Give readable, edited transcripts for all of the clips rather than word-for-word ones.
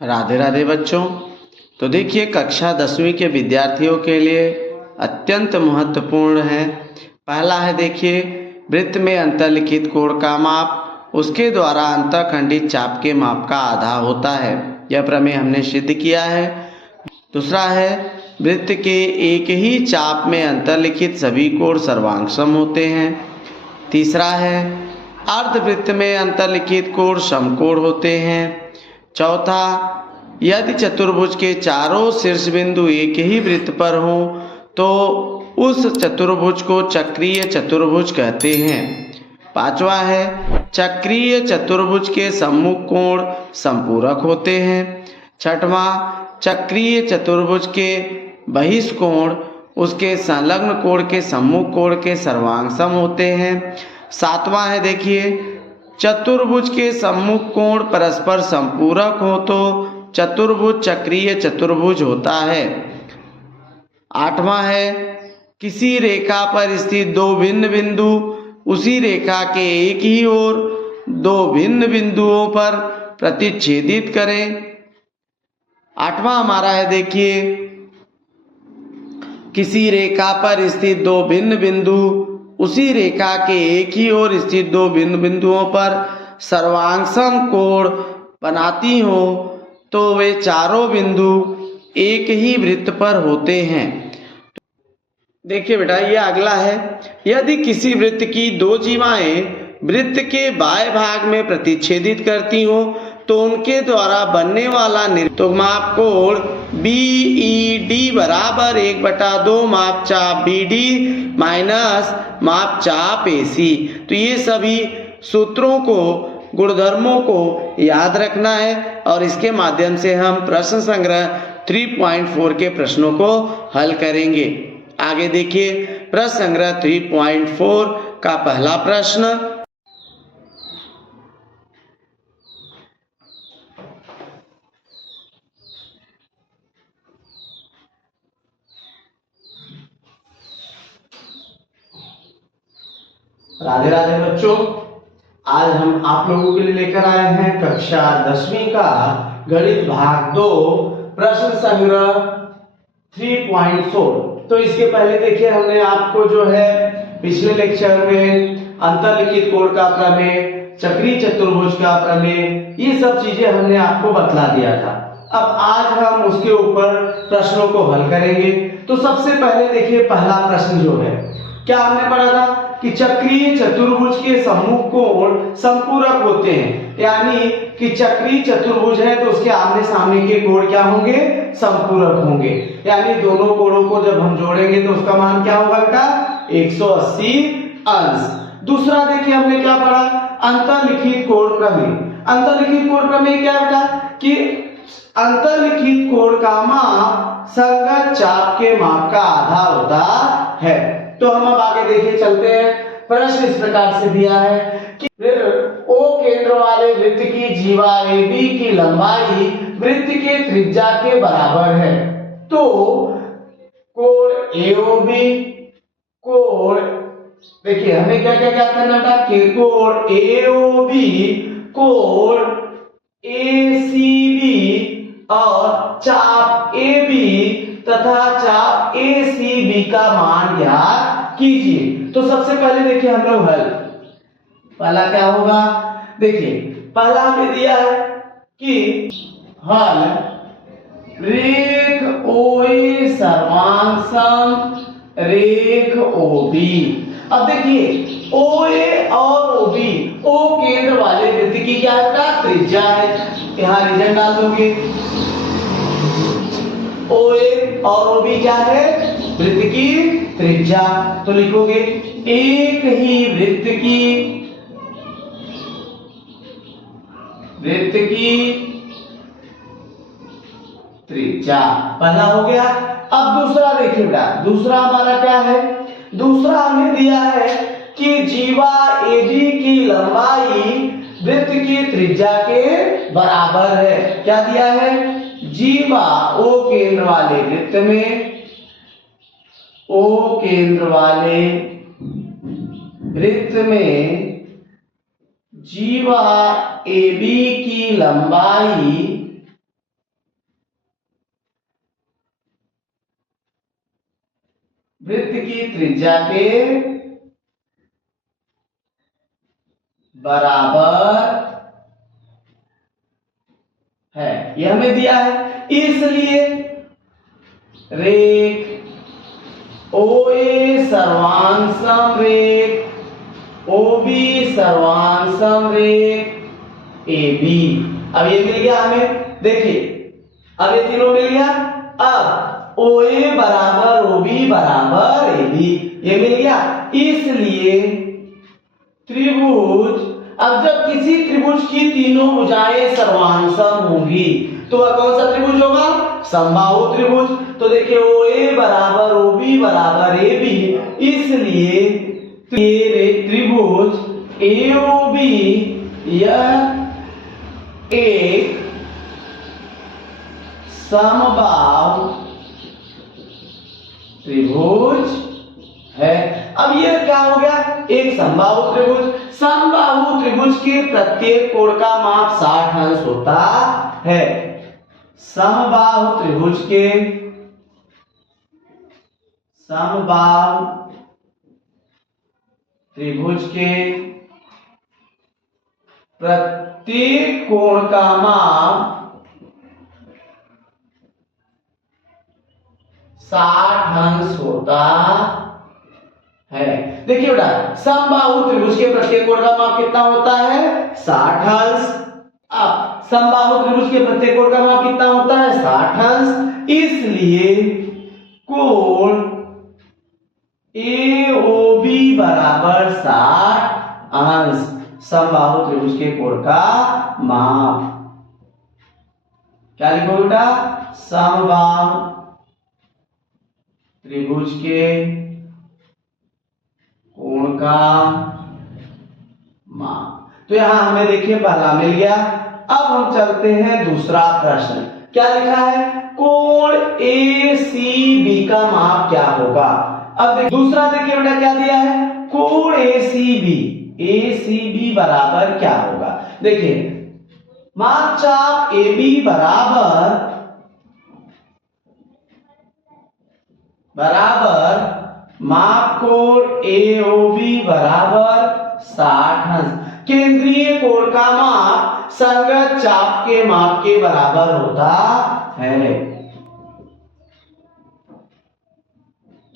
राधे राधे बच्चों। तो देखिए, कक्षा 10वीं के विद्यार्थियों के लिए अत्यंत महत्वपूर्ण है। पहला है, देखिए, वृत्त में अंतर्लिखित कोण का माप उसके द्वारा अंतःखंडित चाप के माप का आधा होता है। यह प्रमेय हमने सिद्ध किया है। दूसरा है, वृत्त के एक ही चाप में अंतर्लिखित सभी कोण सर्वांगसम होते हैं। तीसरा है, अर्धवृत्त में अंतर्लिखित कोण समकोण होते हैं। चौथा, यदि चतुर्भुज के चारों शीर्ष बिंदु एक ही वृत्त पर हों तो उस चतुर्भुज को चक्रीय चतुर्भुज कहते हैं। पांचवा है, चक्रीय चतुर्भुज के सम्मुख कोण संपूरक होते हैं। छठवां, चक्रीय चतुर्भुज के बहिष्कोण उसके संलग्न कोण के सम्मुख कोण के सर्वांगसम होते हैं। सातवां है, देखिए, चतुर्भुज के सम्मुख कोण परस्पर संपूरक हो तो चतुर्भुज चक्रीय चतुर्भुज होता है। आठवां है, किसी रेखा पर स्थित दो भिन्न बिंदु उसी रेखा के एक ही ओर दो भिन्न बिंदुओं पर प्रतिच्छेदित करें। आठवां हमारा है, देखिए, किसी रेखा पर स्थित दो भिन्न बिंदु उसी रेखा के एक ही ओर स्थित दो भिन्न बिंदुओं पर सर्वांगसम कोण बनाती हो तो वे चारों बिंदु एक ही वृत्त पर होते हैं। देखिए बेटा, ये अगला है, यदि किसी वृत्त की दो जीवाएं वृत्त के बाएं भाग में प्रतिच्छेदित करती हो तो उनके द्वारा बनने वाला तो माप कोण BED बराबर 1/2 माप चाप BD माइनस माप चाप AC। तो ये सभी सूत्रों को, गुणधर्मों को याद रखना है और इसके माध्यम से हम प्रश्न संग्रह 3.4 के प्रश्नों को हल करेंगे। आगे देखिए, प्रश्न संग्रह 3.4 का पहला प्रश्न, राधे राधे बच्चों। आज हम आप लोगों के लिए लेकर आए हैं कक्षा 10वीं का गणित भाग 2 प्रश्न संग्रह 3.4। तो इसके पहले देखिए, हमने आपको जो है पिछले लेक्चर में अंतर्लिखित कोण का प्रमेय, चक्रीय चतुर्भुज का प्रमेय, ये सब चीजें हमने आपको बतला दिया था। अब आज हम उसके ऊपर प्रश्नों को हल करेंगे। तो सबसे पहले देखिए, पहला प्रश्न जो है, क्या हमने पढ़ा था कि चक्रीय चतुर्भुज के सम्मुख कोण संपूरक होते हैं, यानी कि चक्रीय चतुर्भुज है तो उसके आमने सामने के कोण क्या होंगे? संपूरक होंगे। यानी दोनों कोणों को जब हम जोड़ेंगे तो उसका मान क्या होगा बेटा? 180 अंश। दूसरा देखिए, हमने क्या पढ़ा? अंतर्लिखित कोण प्रमेय। अंतर्लिखित कोण प्रमेय क्या बेटा? कि अंतर्लिखित कोण का माप संगत चाप के माप का आधा होता है। तो हम अब आगे देखिए चलते हैं। प्रश्न इस प्रकार से दिया है कि O केंद्र वाले वृत्त की जीवा AB की लंबाई वृत्त के त्रिज्या के बराबर है। तो कोण AOB, कोण, देखिए हमें क्या क्या क्या करना था कि कोण AOB, कोण ACB और चाप AB तथा चाप ACB का मान ज्ञात कीजिए। तो सबसे पहले देखिए हम लोग हल, पहला क्या होगा? देखिए, पहला हमें दिया है कि हल रेख OA सर्वांगसम रेख OB। अब देखिए, OA और OB, O केंद्र वाले वृत्त की क्या है? त्रिज्या है। यहां रीजन डाल दोगे। OA और OB क्या है? वृत्त की त्रिज्या। तो लिखोगे एक ही वृत्त की त्रिज्या। पहला हो गया। अब दूसरा देखिए बेटा, दूसरा हमारा क्या है? दूसरा हमें दिया है कि जीवा AB की लंबाई वृत्त की त्रिज्या के बराबर है। क्या दिया है? जीवा O केंद्र वाले वृत्त में, O केंद्र वाले वृत्त में जीवा AB की लंबाई वृत्त की त्रिज्या के बराबर है, यह हमें दिया है। इसलिए रेख OA सर्वांशम रेख OB सर्वांशम रेख AB। अब ये मिल गया हमें, देखिए अब ये तीनों मिल गया। अब OA बराबर OB बराबर AB ये मिल गया। इसलिए त्रिभुज, अब जब किसी त्रिभुज की तीनों भुजाएं सर्वांशम होंगी तो वह कौन सा त्रिभुज होगा? समबाहु त्रिभुज। तो देखिए OA बराबर OB बराबर AB, इसलिए त्रिभुज AOB यह एक समबाहु त्रिभुज है। अब ये क्या हो गया? एक समबाहु त्रिभुज। समबाहु त्रिभुज के प्रत्येक कोण का माप 60 अंश होता है। समबाहु त्रिभुज के प्रत्येक कोण का माप 60 अंश होता है। देखिए बेटा, समबाहु त्रिभुज के प्रत्येक कोण का माप कितना होता है? 60 अंश। अब समबाहु त्रिभुज के प्रत्येक कोण का माप कितना होता है? 60 अंश। इसलिए कोण AOB बराबर 60 अंश समबाहु त्रिभुज के कोण का माप। क्या लिखो बेटा? समबाहु त्रिभुज के कोण का माप। तो यहां हमें देखिए पहला मिल गया। अब हम चलते हैं दूसरा प्रश्न। क्या लिखा है? कोण ACB का माप क्या होगा? अब देखिए दूसरा, देखिए बेटा क्या दिया है? कोण ACB बराबर क्या होगा? देखिए माप चाप AB बराबर माप कोण AOB बराबर 60 अंश। केंद्रीय कोण का माप संगत चाप के माप के बराबर होता है।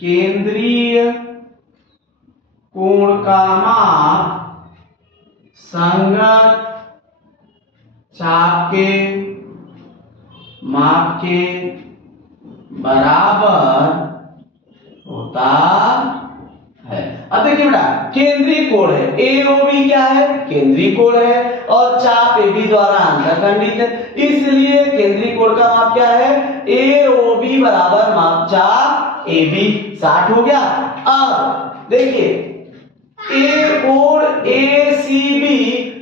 केंद्रीय कोण का माप संगत चाप के माप के बराबर होता है। अब देखिए बेटा, केंद्रीय कोण है AOB, क्या है? केंद्रीय कोण है और चाप AB द्वारा अंतःखंडित है, इसलिए केंद्रीय कोण का माप क्या है? AOB बराबर माप चाप AB 60 हो गया। अब देखिए कोण ACB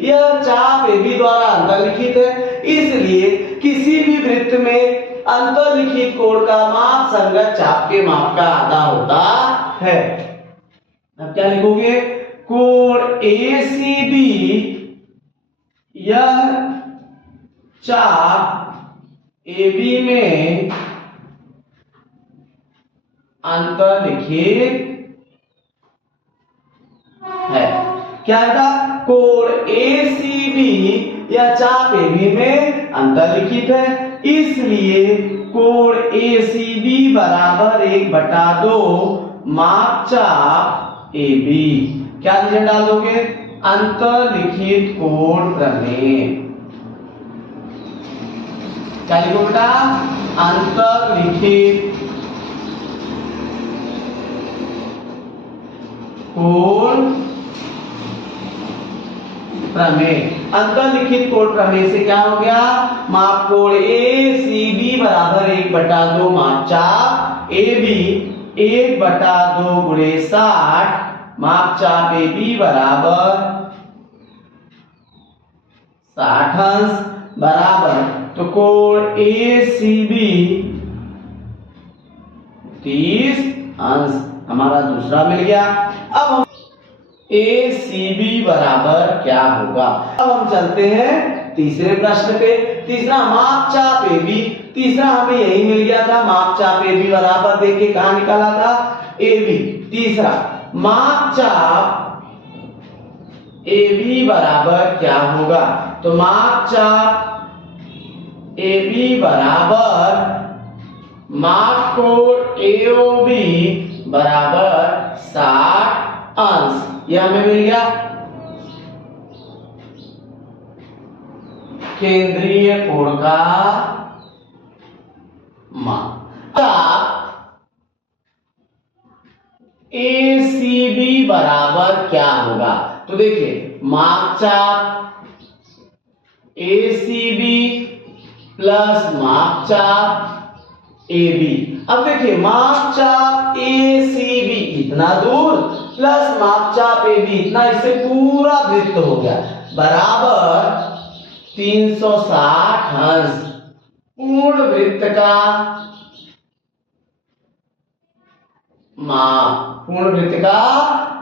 यह चाप AB द्वारा अंतर्लिखित है, इसलिए किसी भी वृत्त में अंतर्लिखित कोण का माप संगत चाप के माप का आधा होता है। अब क्या लिखोगे? कोण ACB यह चाप AB में अंतर्लिखित है। क्या था? कोण ACB यह चाप AB में अंतर्लिखित है, इसलिए कोण ACB बराबर 1/2 माप चाप AB। क्या निशान डाल दोगे? अंतर्लिखित कोण प्रमेय। क्या लिखो बेटा? अंतर्लिखित कोण प्रमेय। अंतर्लिखित कोण प्रमेय से क्या हो गया? माप कोण ACB बराबर 1/2 माप चाप AB 1/2 गुणे 60 माप चाप AB बराबर 60 अंश बराबर, तो कोण ACB 30 अंश हमारा दूसरा मिल गया। अब हम ACB बराबर क्या होगा? अब हम चलते हैं तीसरे प्रश्न पे। तीसरा माप चाप AB, तीसरा हमें यही मिल गया था, माप चाप AB बराबर देखिए कहां निकाला था, AB। तीसरा माप चाप AB बराबर क्या होगा, तो माप चाप AB बराबर माप कोण AOB बराबर 60 अंश, यह हमें मिल गया। केंद्रीय कोण का मान। ACB बराबर क्या होगा, तो देखिए माप चाप ACB प्लस माप चाप AB। अब देखिए माप चाप ACB इतना दूर प्लस माप चाप AB इतना, इससे पूरा वृत्त हो गया बराबर 360 अंश। पूर्ण वृत्त का माप, पूर्ण वृत्त का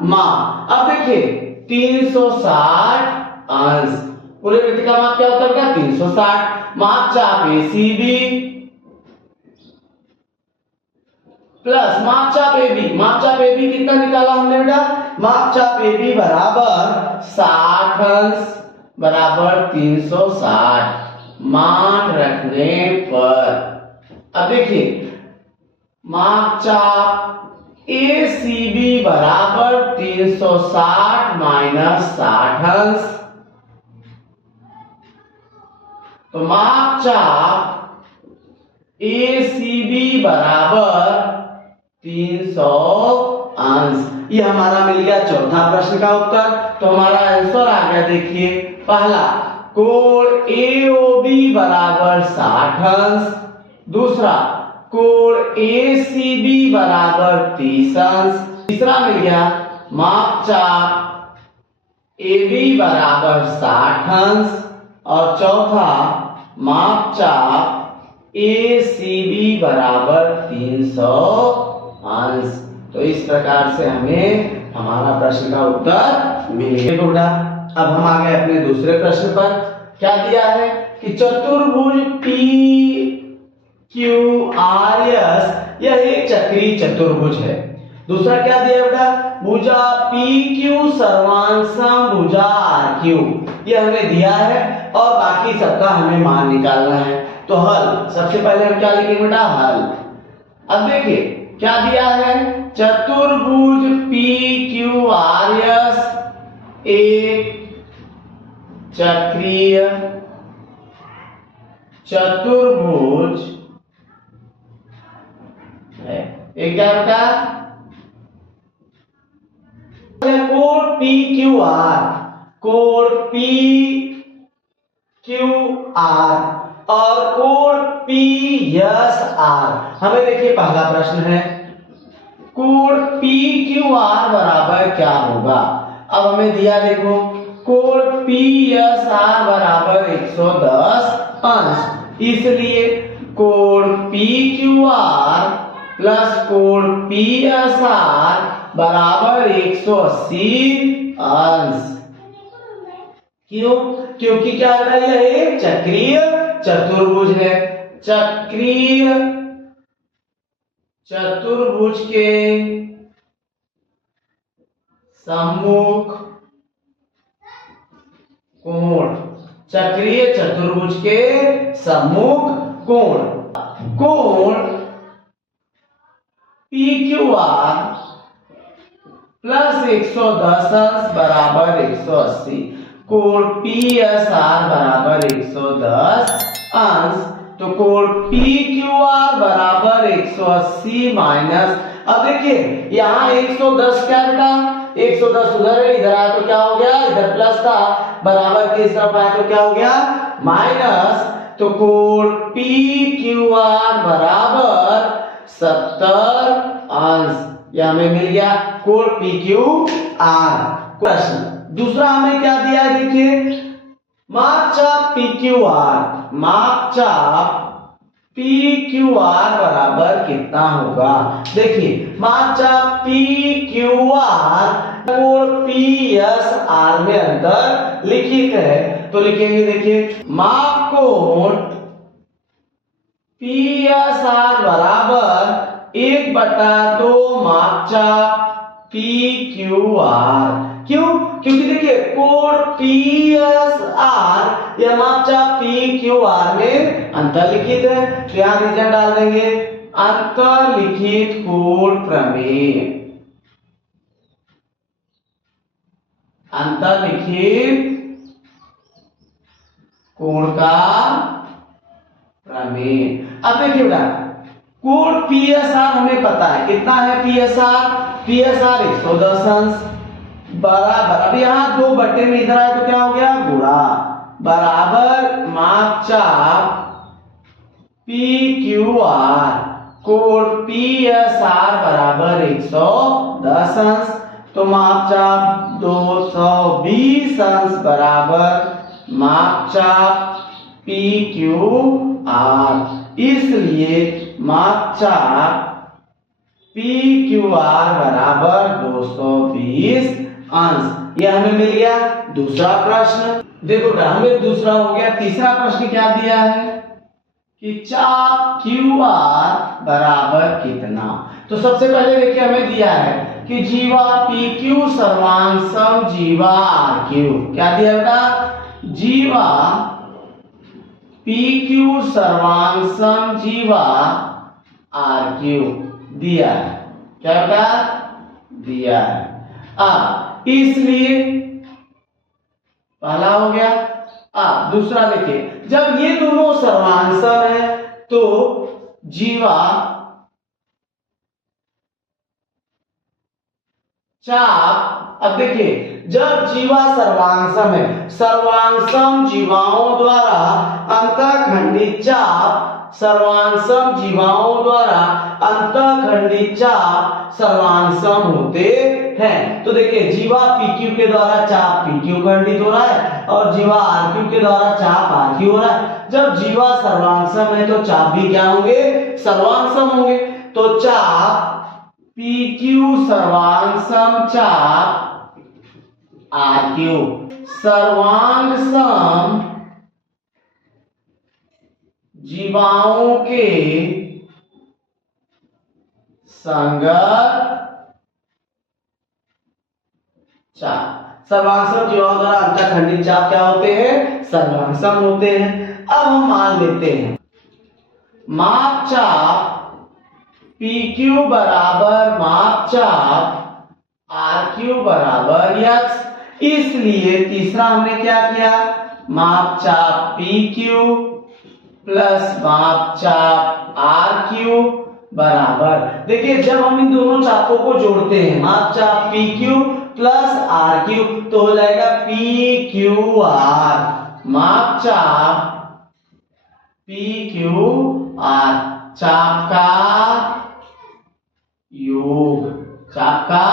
माप। अब देखिए 360 अंश, पूरे वृत्त का माप क्या होता है, 360। माप चाप ACB प्लस माप चाप AB, माप चाप AB कितना निकाला हमने बेटा, माप चाप AB बराबर 60 अंश बराबर 360 मान रखने पर। अब देखिए माप चाप ACB बराबर 360 माइनस 60 अंश, तो माप चाप ACB बराबर 300 अंश। ये हमारा मिल गया चौथा प्रश्न का उत्तर। तो हमारा आंसर आ गया, देखिए पहला कोण AOB बराबर 60 अंश, दूसरा कोण ACB बराबर 30 अंश, तीसरा मिल गया माप चाप AB बराबर 60 अंश, और चौथा माप चाप ACB बराबर 300 अंश। तो इस प्रकार से हमें हमारा प्रश्न का उत्तर मिल गया। अब हम आ गए अपने दूसरे प्रश्न पर। क्या दिया है कि चतुर्भुज PQRS यह एक चक्रीय चतुर्भुज है। दूसरा क्या दिया बेटा, भुजा PQ सर्वांशम भुजा RQ, यह हमें दिया है और बाकी सबका हमें मान निकालना है। तो हल, सबसे पहले हम क्या लिखेंगे बेटा, हल। अब देखिए क्या दिया है, चतुर्भुज PQRS एक चक्रीय चतुर्भुज है। एक क्या बेटा, कोण PQR, कोण PQR और कोण PSR। हमें देखिए पहला प्रश्न है, कोण PQR बराबर क्या होगा। अब हमें दिया देखो, कोण PSR बराबर 110 अंश, इसलिए कोण PQR प्लस कोण PSR बराबर 180 अंश। क्यों, क्योंकि क्या है, यह एक चक्रीय चतुर्भुज है। चक्रीय चतुर्भुज के सम्मुख कोण, चक्रीय चतुर्भुज के सम्मुख कोण, कोण PQR प्लस 110 अंश बराबर 180, कोण PSR बराबर 110 अंश। तो कोण PQR बराबर 180 माइनस, अब देखिए यहाँ 110 क्या बेटा, 110 उधर है, इधर आया तो क्या हो गया, इधर प्लस था, बराबर की तरफ आया तो क्या हो गया माइनस। तो कोण PQR बराबर 70 अंश, यह हमें मिल गया कोण PQR। प्रश्न दूसरा हमें क्या दिया है, देखिए माप चाप PQR, माप चाप PQR बराबर कितना होगा। देखिए माप चाप PQR कोण PSR में अंतर लिखित है, तो लिखेंगे, देखिए माप कोण PSR बराबर 1/2 मापचाप PQR। क्यों? क्योंकि देखिए कोण PSR या मापचाप PQR में अंतर्लिखित है, तो यहां रीजन डाल देंगे अंतर्लिखित कोण प्रमेय। अंतर्लिखित कोण का प्रमेय। अब देखिए बेटा, कोण PSR हमें पता है, कितना है PSR 110 अंश बराबर, अब यहाँ 2 बटे में इधर आए तो क्या हो गया, गुणा, बराबर मापचाप PQR। कोण PSR बराबर 110 अंश, तो मापचाप 220 अंश बराबर मापचाप PQR। इसलिए मापचाप PQR बराबर 220 अंश। यह हमें मिल गया दूसरा प्रश्न। देखो हमें दूसरा हो गया। तीसरा प्रश्न क्या दिया है कि चाप QR बराबर कितना। तो सबसे पहले देखिए हमें दिया है कि जीवा PQ सर्वांशम जीवा RQ। क्या दिया बेटा, जीवा PQ सर्वांशम जीवा RQ दिया है। क्या बेटा, दिया है। अब इसलिए पहला हो गया। अब दूसरा देखिए, जब ये दोनों सर्वांशम है तो जीवा चाप, अब देखिए जब जीवा सर्वांशम है, सर्वांशम जीवाओं द्वारा अंतःखंडित चाप, सर्वांशम जीवाओं द्वारा अंतःखंडित चाप सर्वांशम होते हैं। तो देखिए जीवा PQ के द्वारा चाप PQ खंडित हो रहा है और जीवा RQ के द्वारा चाप RQ हो रहा है। जब जीवा सर्वांशम है तो चाप भी क्या होंगे, सर्वांशम होंगे। तो चाप PQ सर्वांशम चाप RQ सर्वांग सम जीवाओं के संगत चाप। सर्वांशम जीवाओं द्वारा अंतःखंडित चाप क्या होते हैं, सर्वांशम होते हैं। अब हम मान लेते हैं माप चाप PQ बराबर माप चाप RQ बराबर X। इसलिए तीसरा हमने क्या किया, माप चाप PQ प्लस माप चाप RQ बराबर, देखिए जब हम इन दोनों चापों को जोड़ते हैं माप चाप PQ प्लस RQ तो हो जाएगा PQR। माप चाप PQR चाप का योग, चाप का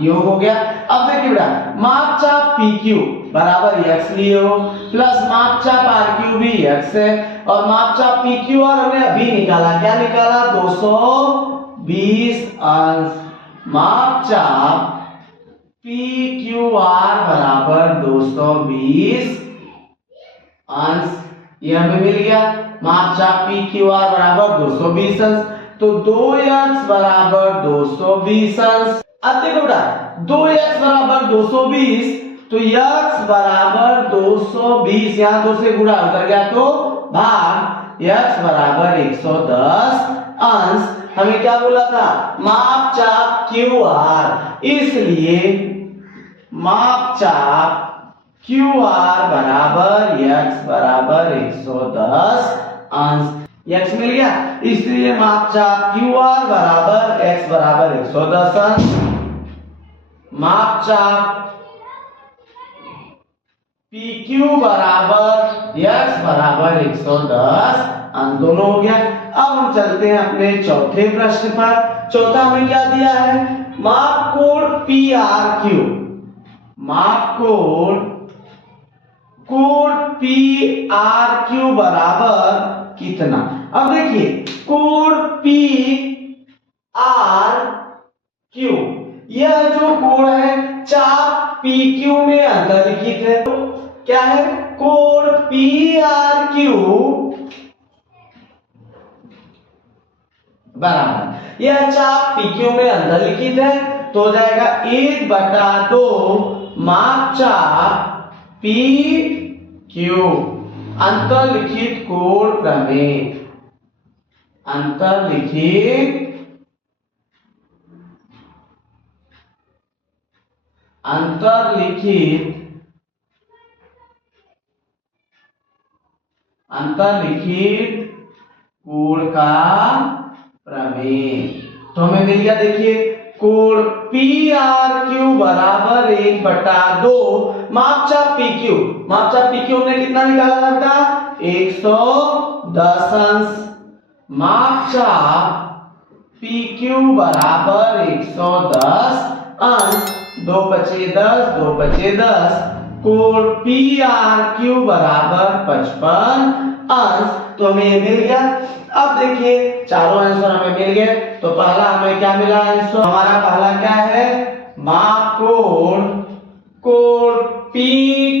योग हो गया। अब देखिए बेटा माप चाप PQ बराबर X लिए हो प्लस माप चाप RQ भी X है और माप चाप PQR हमने अभी निकाला, क्या निकाला, 220 अंश। माप चाप PQR बराबर 220 अंश, ये हमें मिल गया। माप चाप PQR बराबर 220 अंश, तो 2x बराबर 220 अंश। अब देखो बेटा 2x बराबर 220 तो x बराबर 220, यहां 2 से गुणा उतर गया तो भाग, x बराबर 110 अंश। हमें क्या बोला था, माप चाप QR, इसलिए माप चाप QR बराबर x बराबर 110 अंश। x मिल गया, इसलिए माप चाप QR बराबर x बराबर 110 अंश। माप चाप PQ बराबर x बराबर 110 अंश, दोनों हो गया। अब हम चलते हैं अपने चौथे प्रश्न पर। चौथा हमें क्या दिया है, माप कोण PRQ, माप कोण PRQ बराबर कितना। अब देखिए कोण PRQ, यह जो कोण है चाप PQ में अंतर्लिखित है, क्या है, कोण पी आर क्यू बराबर, यह चाप पीक्यू में अंतर्लिखित है तो हो जाएगा 1/2 माप चाप पी क्यू अंतर्लिखित कोण प्रमेय, अंतर्लिखित कोण का प्रमेय। तो हमें मिल गया, देखिए कोण पी आर क्यू बराबर 1/2 मापचाप पी क्यू, मापचाप पी क्यू हमने कितना निकाला था बेटा 110 अंश, मापचाप पी क्यू बराबर 110 अंश, 2 बचे 10, 2 बचे 10, कोण पी आर क्यू बराबर 55 अंश। तो हमें ये मिल गया। अब देखिए चारों आंसर हमें मिल गए। तो पहला हमें क्या मिला आंसर, हमारा पहला क्या है, माप कोण पी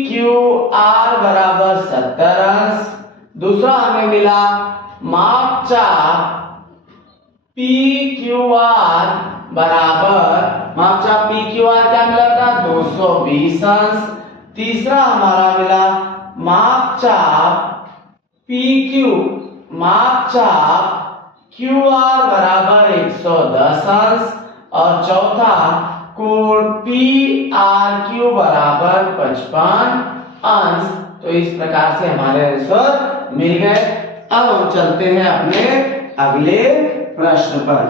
क्यू आर बराबर 70 अंश। दूसरा हमें मिला माप चाप पी क्यू आर बराबर, माप चाप पी क्यू आर क्या मिला था 220 अंश। तीसरा हमारा मिला माप चाप पी क्यू, माप चाप क्यू आर बराबर 110 अंश। और चौथा कोण पी आर क्यू बराबर 55 अंश। तो इस प्रकार से हमारे आंसर मिल गए। अब हम चलते हैं अपने अगले प्रश्न पर।